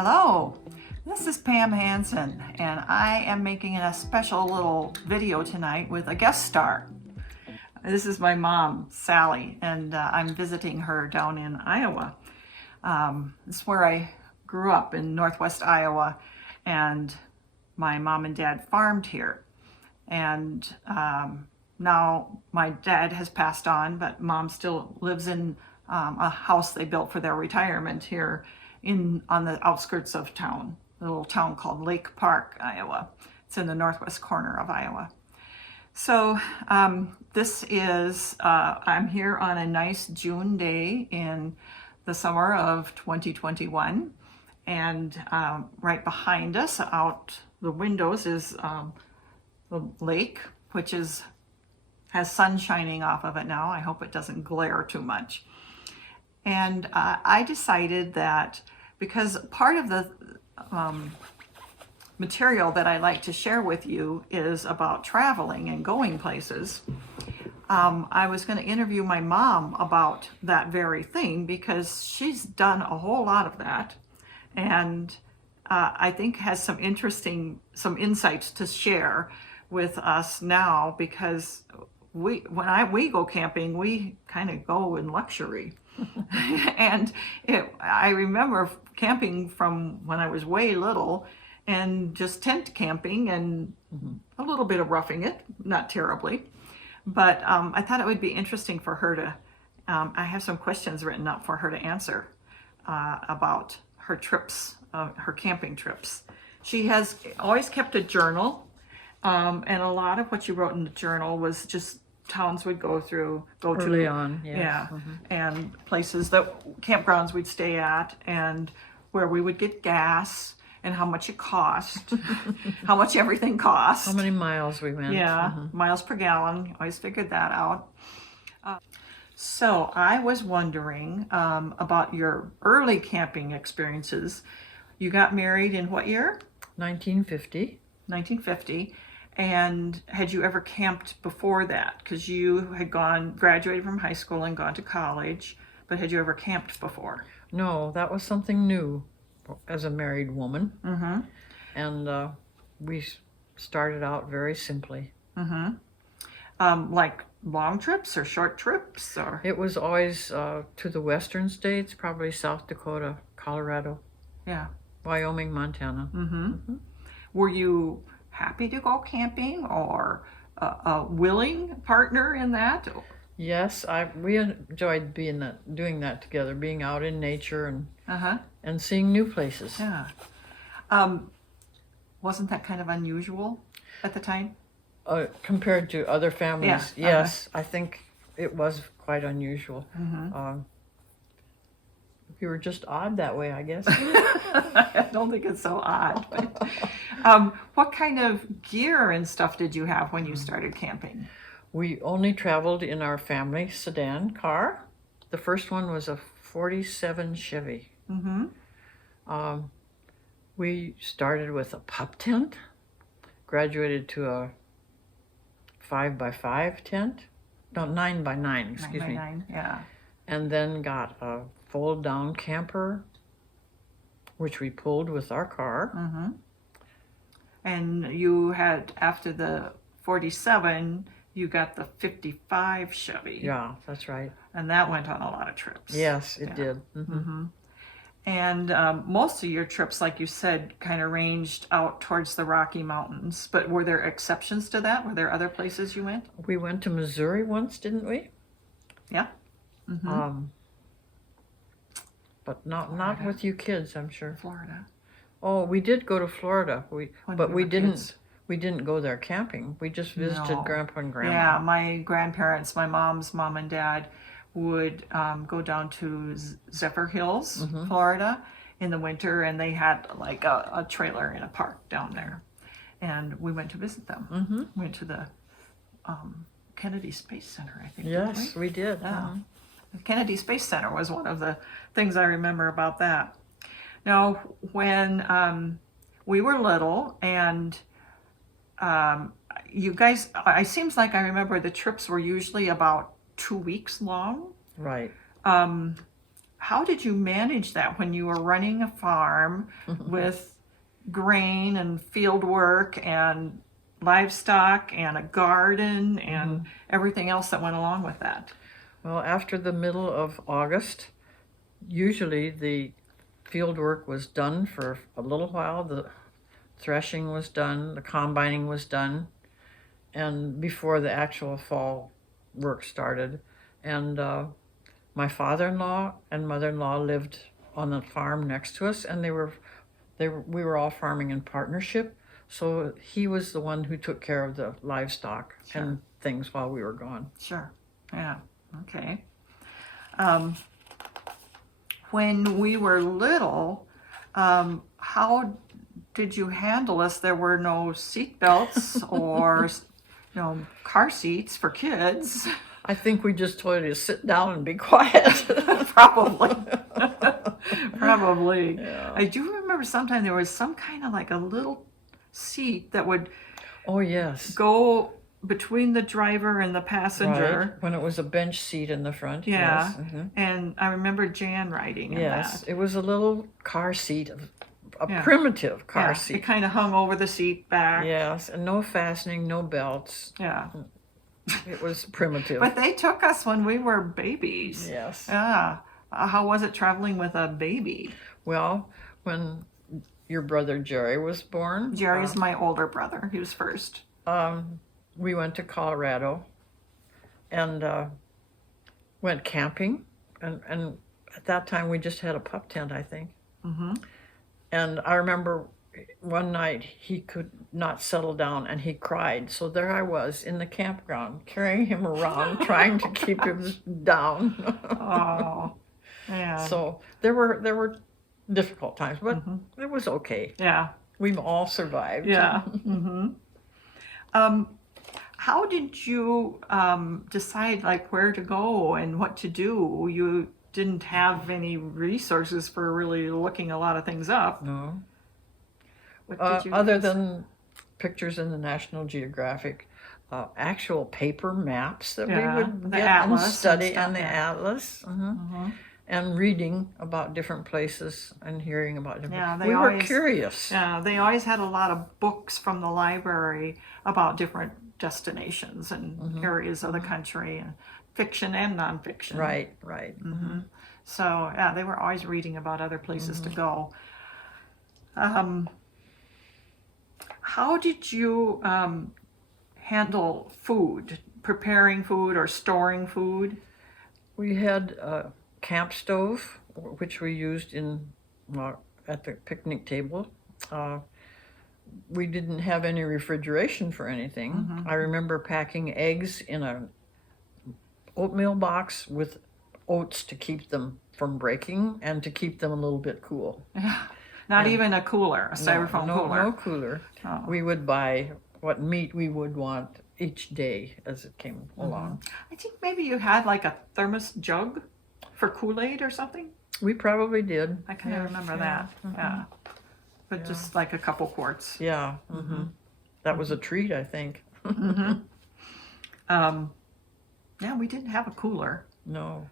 Hello, this is Pam Hansen, and I am making a special little video tonight with a guest star. This is my mom, Sally, and I'm visiting her down in Iowa. This is where I grew up, in northwest Iowa, and my mom and dad farmed here. And now my dad has passed on, but mom still lives in a house they built for their retirement here on the outskirts of town, a little town called Lake Park, Iowa. It's in the northwest corner of Iowa. So this is, I'm here on a nice June day in the summer of 2021. And right behind us, out the windows, is the lake, which has sun shining off of it now. I hope it doesn't glare too much. And I decided that because part of the material that I like to share with you is about traveling and going places, I was going to interview my mom about that very thing because she's done a whole lot of that, and I think has some insights to share with us now, because when we go camping, we kind of go in luxury. And I remember camping from when I was way little, and just tent camping and a little bit of roughing it, not terribly. But I thought it would be interesting for her to, I have some questions written up for her to answer about her trips, her camping trips. She has always kept a journal, and a lot of what she wrote in the journal was just towns we'd go Early to on, yes. Yeah, and places campgrounds we'd stay at, and where we would get gas, and how much it cost, how much everything cost, How many miles we went. yeah, miles per gallon. Always figured that out. So I was wondering about your early camping experiences. You got married in what year? 1950. 1950. And had you ever camped before that? Because you had graduated from high school and gone to college, but had you ever camped before? No, that was something new as a married woman. Mm-hmm. And we started out very simply. Mm-hmm. Like long trips or short trips? Or It was always to the western states, probably South Dakota, Colorado, yeah. Wyoming, Montana. Mm-hmm. Were you happy to go camping, or a willing partner in that? Yes, we enjoyed doing that together, being out in nature and seeing new places. Yeah. Wasn't that kind of unusual at the time? Compared to other families, Yeah. yes, I think it was quite unusual. We were just odd that way, I guess. I don't think it's so odd. But, what kind of gear and stuff did you have when you started camping? We only traveled in our family sedan car. The first one was a 47 Chevy. We started with a pup tent, graduated to a 5x5 tent. No, 9x9, excuse me. 9x9, yeah. And then got a fold-down camper, which we pulled with our car. And you had, after the 47, you got the 55 Chevy. Yeah, that's right. And that went on a lot of trips. Yes, it did. And most of your trips, like you said, kind of ranged out towards the Rocky Mountains. But were there exceptions to that? Were there other places you went? We went to Missouri once, didn't we? Yeah. But not with you kids, I'm sure. Florida. Oh, we did go to Florida. But we were didn't. kids. We didn't go there camping. We just visited No. Grandpa and Grandma. Yeah, my grandparents, my mom's mom and dad, would go down to Zephyr Hills, Florida, in the winter, and they had like a trailer in a park down there, and we went to visit them. Went to the Kennedy Space Center, I think. Yes, didn't we did. Yeah. The Kennedy Space Center was one of the things I remember about that. Now, when we were little, and you guys, it seems like I remember the trips were usually about 2 weeks long. Right. how did you manage that when you were running a farm with grain and field work and livestock and a garden and everything else that went along with that? Well, after the middle of August, usually the field work was done for a little while. The threshing was done, the combining was done, and before the actual fall work started. And my father-in-law and mother-in-law lived on the farm next to us, and we were all farming in partnership. So he was the one who took care of the livestock and things while we were gone. Sure. Yeah. Okay. When we were little, how did you handle us? There were no seat belts or car seats for kids. I think we just told you to sit down and be quiet. Probably. Probably. Yeah. I do remember sometime there was some kind of like a little seat that would Oh, yes. go between the driver and the passenger. Right. When it was a bench seat in the front. Yeah. Yes. Mhm. And I remember Jan riding in Yes. that. It was a little car seat, a Yeah. primitive car Yeah, seat. it kind of hung over the seat back. Yes, and no fastening, no belts. Yeah. It was primitive. But they took us when we were babies. Yes. Yeah. How was it traveling with a baby? Well, when your brother Jerry was born, Jerry's my older brother. He was first. we went to Colorado and went camping. And at that time, we just had a pup tent, I think. Mm-hmm. And I remember one night he could not settle down and he cried. So there I was in the campground carrying him around, trying to keep him down. Oh, yeah. So there were difficult times, but it was okay. Yeah. We've all survived. Yeah. Mm-hmm. How did you decide like where to go and what to do? You didn't have any resources for really looking a lot of things up. No. What did you Other use? than pictures in the National Geographic, actual paper maps that Yeah, we would the get atlas and and study stuff, on the yeah. atlas. Mhm. And reading about different places and hearing about different. Yeah, they we were always- curious. Yeah, they always had a lot of books from the library about different destinations and areas of the country, and fiction and nonfiction. Right, right. So yeah, they were always reading about other places to go. How did you handle food, preparing food or storing food? We had a camp stove, which we used at the picnic table. We didn't have any refrigeration for anything. I remember packing eggs in an oatmeal box with oats to keep them from breaking and to keep them a little bit cool. Not even a cooler, a styrofoam cooler. No cooler. Oh. We would buy what meat we would want each day as it came along. I think maybe you had like a thermos jug for Kool-Aid or something. We probably did. I kind of remember that. Yeah. But just like a couple quarts. Yeah. That was a treat, I think. Yeah, we didn't have a cooler. No.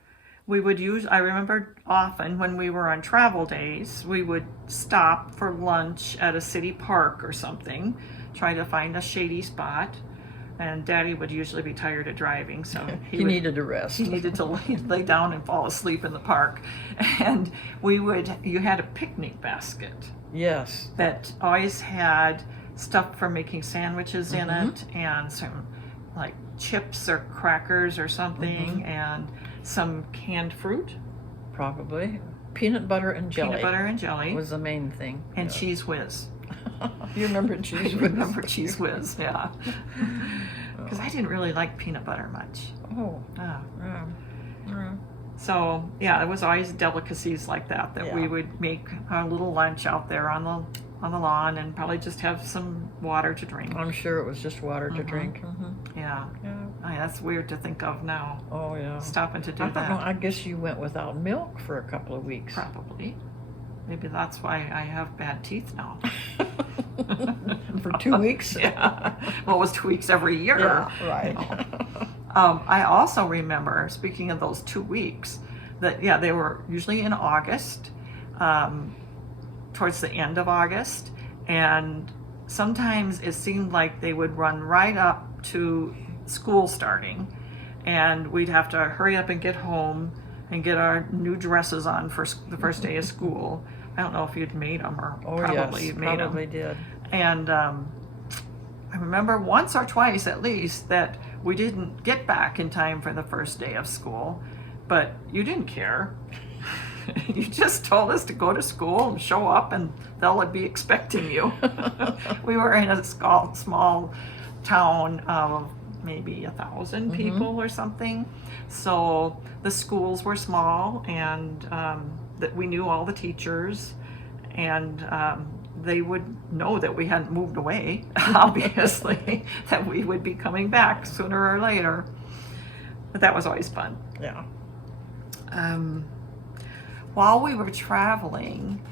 We would I remember often when we were on travel days, we would stop for lunch at a city park or something, try to find a shady spot. And Daddy would usually be tired of driving, so He needed a rest. he needed to lay down and fall asleep in the park. And you had a picnic basket Yes. that always had stuff for making sandwiches in it, and some like chips or crackers or something, and some canned fruit, Probably. Peanut butter and jelly. peanut butter and jelly, was the main thing. and Cheese Whiz. You remember cheese I whiz? remember Cheese Whiz, yeah. Because I didn't really like peanut butter much. Oh. Oh. Yeah. So yeah, it was always delicacies like that we Yeah. would make our little lunch out there on the lawn, and probably just have some water to drink. I'm sure it was just water to drink. Yeah. Yeah. Oh, yeah, that's weird to think of now. Oh, yeah. Stopping to do I don't that. know. I guess you went without milk for a couple of weeks. Probably. Maybe that's why I have bad teeth now. For 2 weeks? Yeah. Well, it was 2 weeks every year. Yeah, right. I also remember, speaking of those 2 weeks, They were usually in August, towards the end of August, and sometimes it seemed like they would run right up to school starting, and we'd have to hurry up and get home and get our new dresses on for the first day of school. I don't know if you'd made them or probably yes, made probably them. did. And I remember once or twice at least that we didn't get back in time for the first day of school, but you didn't care. You just told us to go to school and show up and they'll be expecting you. We were in a small town of maybe 1,000 people or something. So the schools were small, and that we knew all the teachers, and they would know that we hadn't moved away, obviously, that we would be coming back sooner or later. But that was always fun. Yeah. While we were traveling,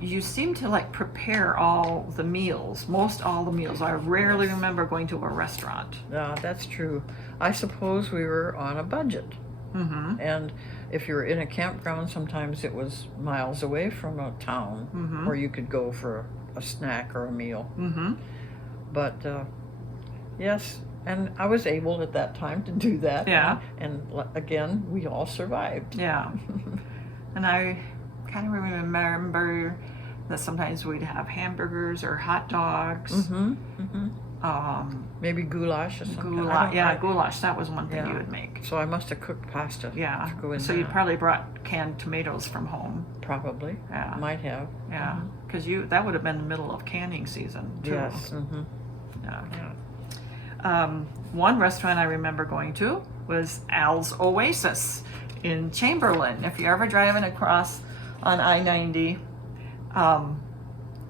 you seemed to like prepare all the meals, most all the meals. I rarely remember going to a restaurant. Yeah, that's true. I suppose we were on a budget. Mm-hmm. And if you're in a campground, sometimes it was miles away from a town where you could go for a snack or a meal. Mm-hmm. But yes, and I was able at that time to do that. Yeah. And again, we all survived. Yeah. And I kind of remember that sometimes we'd have hamburgers or hot dogs. Maybe goulash or something. Goulash. That was one thing Yeah. you would make. So I must have cooked pasta. Yeah. To go in So you that. probably brought canned tomatoes from home. Probably. Yeah. Might have. Yeah. Because that would have been the middle of canning season too. Yes. Yeah. Yeah. One restaurant I remember going to was Als Oasis in Chamberlain. If you're ever driving across on I-90,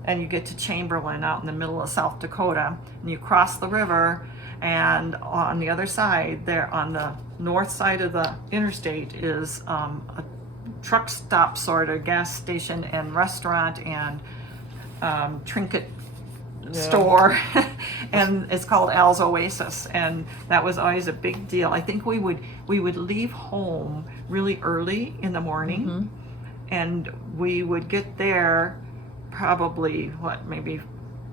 and you get to Chamberlain out in the middle of South Dakota, and you cross the river, and on the other side, there on the north side of the interstate is a truck stop sort of gas station and restaurant and trinket store, and it's called Als Oasis, and that was always a big deal. I think we would leave home really early in the morning, and we would get there probably maybe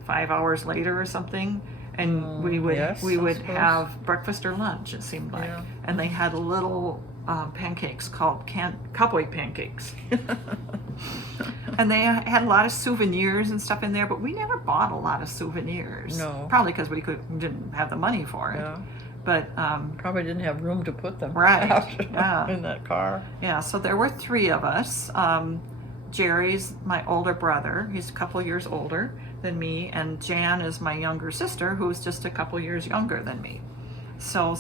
5 hours later or something, and we would yes, we I would suppose. have breakfast or lunch, it seemed like. Yeah. And they had little pancakes called cowboy pancakes. And they had a lot of souvenirs and stuff in there, but we never bought a lot of souvenirs. No. Probably because we didn't have the money for it. Yeah. But Probably didn't have room to put them Right, yeah. in that car. yeah, so there were three of us. Jerry's my older brother. He's a couple years older than me, and Jan is my younger sister, who's just a couple years younger than me. So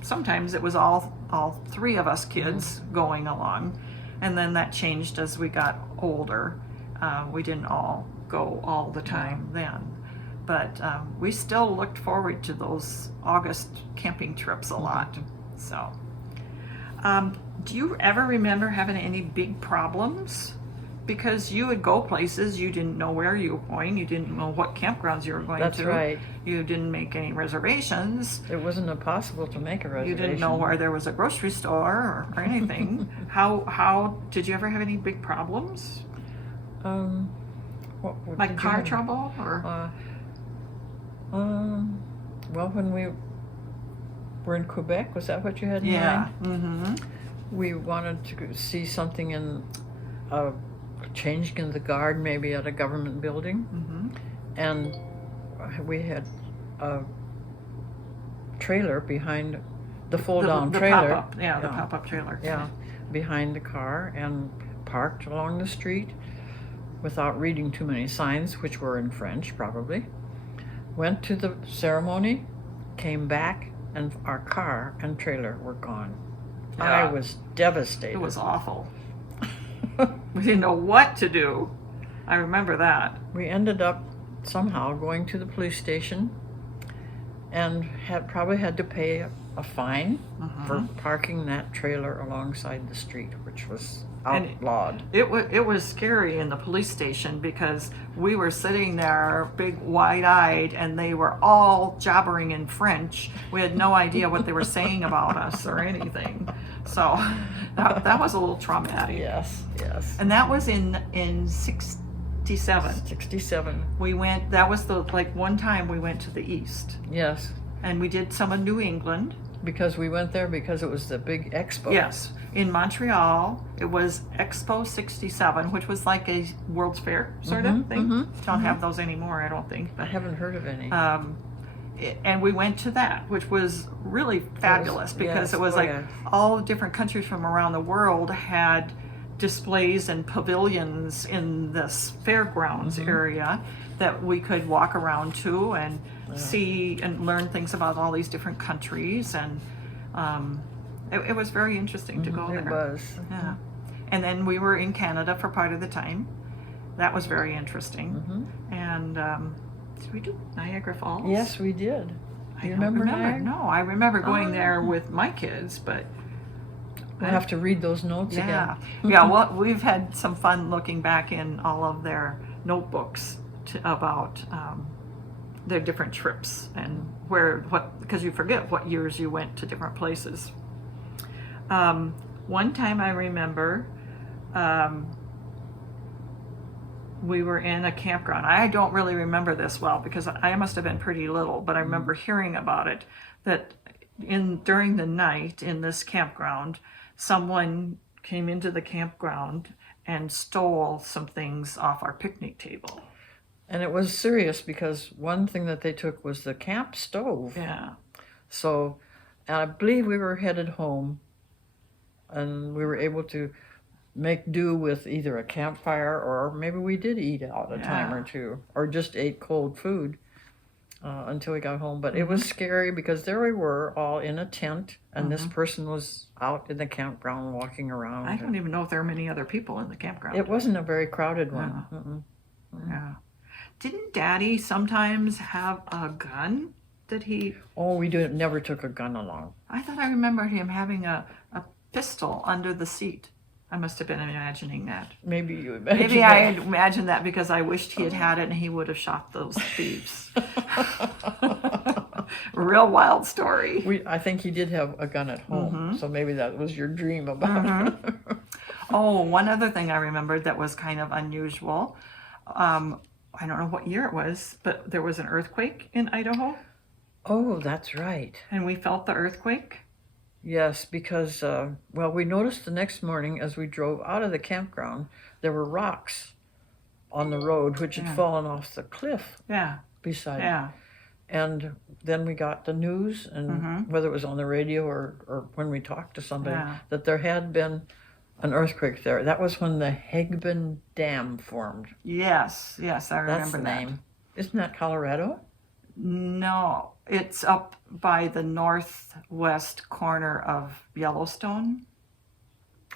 sometimes it was all three of us kids going along, and then that changed as we got older. We didn't all go all the time then, but we still looked forward to those August camping trips a lot. So, do you ever remember having any big problems? Because you would go places, you didn't know where you were going, you didn't know what campgrounds you were going That's to. right. You didn't make any reservations. It wasn't impossible to make a reservation. You didn't know where there was a grocery store or anything. How did you ever have any big problems? What Like did you car have? trouble or? Well, when we were in Quebec, was that what you had in Yeah. mind? We wanted to see something in changing in the guard, maybe at a government building, and we had a trailer behind the fold-down trailer. Pop-up, the pop-up trailer. Yeah, behind the car, and parked along the street without reading too many signs, which were in French probably. Went to the ceremony, came back, and our car and trailer were gone. Yeah. I was devastated. It was awful. We didn't know what to do. I remember that. We ended up somehow going to the police station and probably had to pay a fine for parking that trailer alongside the street, which was outlawed. It was scary in the police station because we were sitting there big wide-eyed and they were all jabbering in French. We had no idea what they were saying about us or anything. So that was a little traumatic. Yes, yes. And that was in 67. 67. We went, that was the, like one time we went to the east Yes, and we did some of New England. because we went there because it was the big expo. Yes, in Montreal, it was Expo 67, which was like a World's Fair sort of thing. Don't have those anymore, I don't think. I haven't heard of any. And we went to that, which was really fabulous because yes, it was oh, like yeah. all different countries from around the world had displays and pavilions in this fairgrounds area that we could walk around to and see and learn things about all these different countries. And it was very interesting to go there. It was. Yeah. And then we were in Canada for part of the time. That was very interesting. And did we do Niagara Falls? Yes, we did. I Do you don't remember Niagara? No, I remember going there with my kids, but We'll have to read those notes yeah. again. Yeah, well, we've had some fun looking back in all of their notebooks about their different trips and because you forget what years you went to different places. One time I remember we were in a campground. I don't really remember this well because I must have been pretty little, but I remember hearing about it, that during the night in this campground, someone came into the campground and stole some things off our picnic table. And it was serious because one thing that they took was the camp stove. Yeah. So I believe we were headed home and we were able to make do with either a campfire or maybe we did eat out a time or two or just ate cold food until we got home. But it was scary because there we were all in a tent and this person was out in the campground walking around. I don't even know if there were many other people in the campground. It wasn't a very crowded one. Yeah. Didn't Daddy sometimes have a gun that he... Oh, we never took a gun along. I thought I remembered him having a pistol under the seat. I must have been imagining that. Maybe you imagined Maybe I had imagined that because I wished he had had it and he would have shot those thieves. Real wild story. I think he did have a gun at home, so maybe that was your dream about it. Oh, one other thing I remembered that was kind of unusual. I don't know what year it was, but there was an earthquake in Idaho. Oh, that's right. And we felt the earthquake. Yes, because, we noticed the next morning as we drove out of the campground, there were rocks on the road which had fallen off the cliff beside. Yeah. And then we got the news, and whether it was on the radio or when we talked to somebody, that there had been an earthquake there. That was when the Hegben Dam formed. Yes, I remember That's the that. name. Isn't that Colorado? No, it's up by the northwest corner of Yellowstone,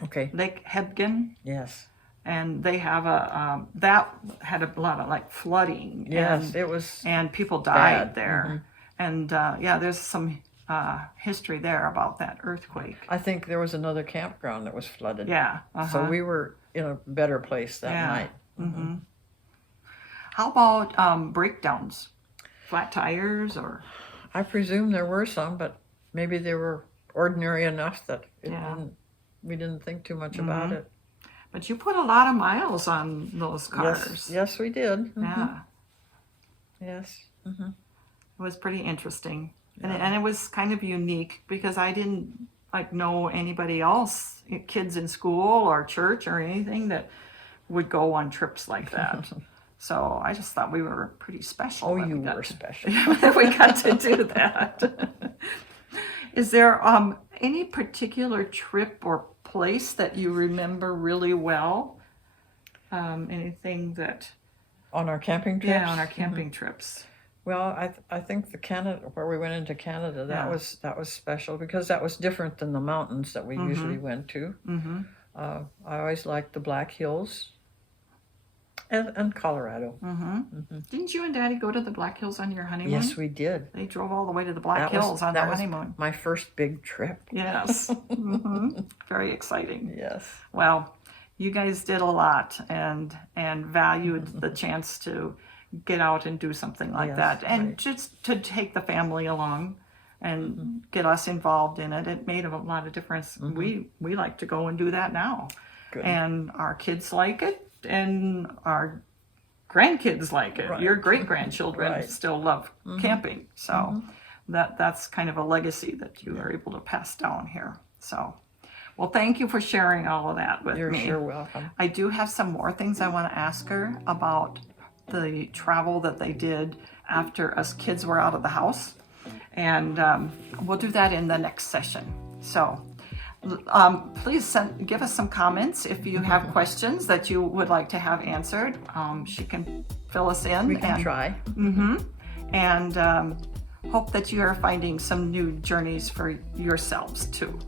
Okay. Lake Hebgen, Yes. and they have that had a lot of like flooding. Yes, it was. And people died bad. there. And there's some history there about that earthquake. I think there was another campground that was flooded. Yeah. So we were in a better place that night. How about breakdowns? Flat tires or? I presume there were some, but maybe they were ordinary enough that we didn't think too much about it. But you put a lot of miles on those cars. Yes, we did. Yeah. Yes. It was pretty interesting. And it was kind of unique because I didn't know anybody else, kids in school or church or anything that would go on trips like that. So I just thought we were pretty special. Oh, you were special. That we got to do that. Is there any particular trip or place that you remember really well? Anything that... On our camping trips? Yeah, on our camping trips. Well, I think the Canada, where we went into Canada, that was special because that was different than the mountains that we usually went to. I always liked the Black Hills and Colorado. Didn't you and Daddy go to the Black Hills on your honeymoon? Yes, we did. They drove all the way to the Black Hills on their honeymoon. My first big trip. Yes. Very exciting. Yes. Well, you guys did a lot and valued the chance to get out and do something like Yes, that, and right. just to take the family along and get us involved in it. It made a lot of difference. We like to go and do that now. Good. And our kids like it, and our grandkids like it. Right. Your great grandchildren Right. still love camping. So that's kind of a legacy that you are able to pass down here. So, well, thank you for sharing all of that with You're me. sure welcome. I do have some more things I want to ask her about the travel that they did after us kids were out of the house. And we'll do that in the next session. So please give us some comments if you have questions that you would like to have answered. She can fill us in. We can try. And hope that you are finding some new journeys for yourselves too.